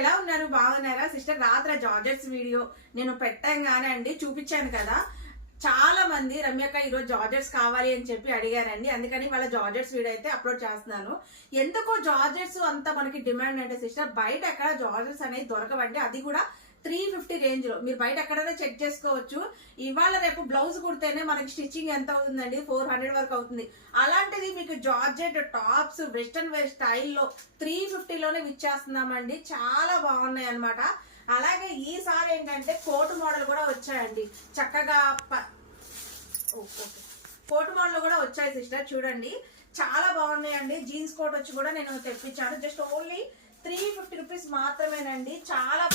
ఎలా ఉన్నారు? బాగున్నారా? సిస్టర్ రాత్ర జార్జెట్స్ వీడియో నేను పెట్టంగానే అండి చూపించాను కదా. చాలా మంది రమ్యక్క ఈరోజు జార్జెట్స్ కావాలి అని చెప్పి అడిగారండి. అందుకని వాళ్ళ జార్జెట్స్ వీడియో అయితే అప్లోడ్ చేస్తున్నాను. ఎందుకో జార్జెట్స్ అంతా మనకి డిమాండ్ అంటే సిస్టర్ బయట ఎక్కడ జార్జెట్స్ అనేది దొరకవండి. అది కూడా త్రీ ఫిఫ్టీ రేంజ్లో. మీరు బయట ఎక్కడైనా చెక్ చేసుకోవచ్చు. ఇవాళ రేపు బ్లౌజ్ కుడితేనే మనకి స్టిచ్చింగ్ ఎంత అవుతుందండి? ఫోర్ హండ్రెడ్ వరకు అవుతుంది. అలాంటిది మీకు జార్జెట్ టాప్స్ వెస్టర్న్ వేర్ స్టైల్లో త్రీ ఫిఫ్టీలోనే విచ్చేస్తున్నామండి చాలా బాగున్నాయి అన్నమాట. అలాగే ఈసారి ఏంటంటే కోటు మోడల్ కూడా వచ్చాయండి. చక్కగా ప- మోడల్ కూడా వచ్చాయి సిస్టర్ చూడండి. చాలా బాగున్నాయండి. జీన్స్ కోట్ వచ్చి కూడా నేను తెప్పించాను. Just only three fifty rupees మాత్రమేనండి. చాలా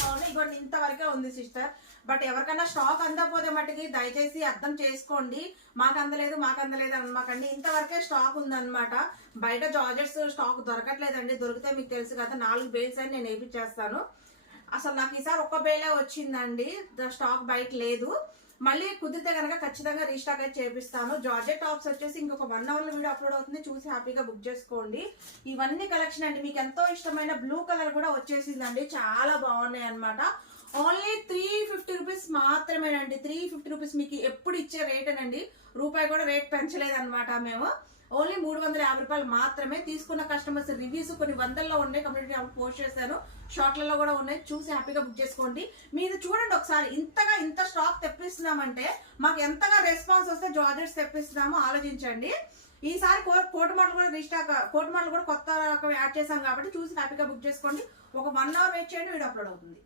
బాగున్నాయి ఇంతవరకే ఉంది సిస్టర్. బట్ ఎవరికైనా స్టాక్ అందకపోతే మటుకి దయచేసి అర్థం చేసుకోండి. మాకు అందలేదు మాకు అందలేదు అనమాకండి ఇంతవరకే స్టాక్ ఉందన్నమాట. బయట జార్జెట్స్ స్టాక్ దొరకట్లేదండి. దొరికితే మీకు తెలుసు కదా నాలుగు బేల్స్ అని నేను వేయించేస్తాను అసలు నాకు ఈసారి ఒక్క బేలే వచ్చిందండి. ద స్టాక్ బయట లేదు. మళ్ళీ కుదిరితే కనుక ఖచ్చితంగా రీస్టాక్ అయితే చేపిస్తాను. జార్జెట్ టాప్స్ వచ్చేసి ఇంకొక వన్ అవర్లో వీడియో అప్లోడ్ అవుతుంది. చూసి హ్యాపీగా బుక్ చేసుకోండి. ఇవన్నీ కలెక్షన్ అండి. మీకు ఎంతో ఇష్టమైన బ్లూ కలర్ కూడా వచ్చేసిందండి. చాలా బాగున్నాయి అన్నమాట. ఓన్లీ త్రీ ఫిఫ్టీ రూపీస్ మాత్రమేనండి. త్రీ ఫిఫ్టీ రూపీస్ మీకు ఎప్పుడు ఇచ్చే రేటేనండి రూపాయి కూడా రేట్ పెంచలేదన్నమాట మేము. ఓన్లీ మూడు వందల యాభై రూపాయలు మాత్రమే తీసుకున్న కస్టమర్స్ రివ్యూస్ కొన్ని వందల్లో ఉన్నాయి. కమ్యూనిటీ పోస్ట్ చేశాను. షార్ట్లలో కూడా ఉన్నాయి. చూసి హ్యాపీగా బుక్ చేసుకోండి. మీరు చూడండి ఒకసారి ఇంతగా ఇంత స్టాక్ తెప్పిస్తున్నామంటే మాకు ఎంతగా రెస్పాన్స్ వస్తే జార్జెట్స్ తెప్పిస్తున్నామో ఆలోచించండి. ఈసారి కో- కోట్ మోడల్ కూడా రీస్టాక్ కోట్ మోడల్ కూడా కొత్త రకం యాడ్ చేశాం కాబట్టి చూసి హ్యాపీగా బుక్ చేసుకోండి. ఒక వన్ అవర్ వెయిట్ చేయండి వీడియో అప్లోడ్ అవుతుంది.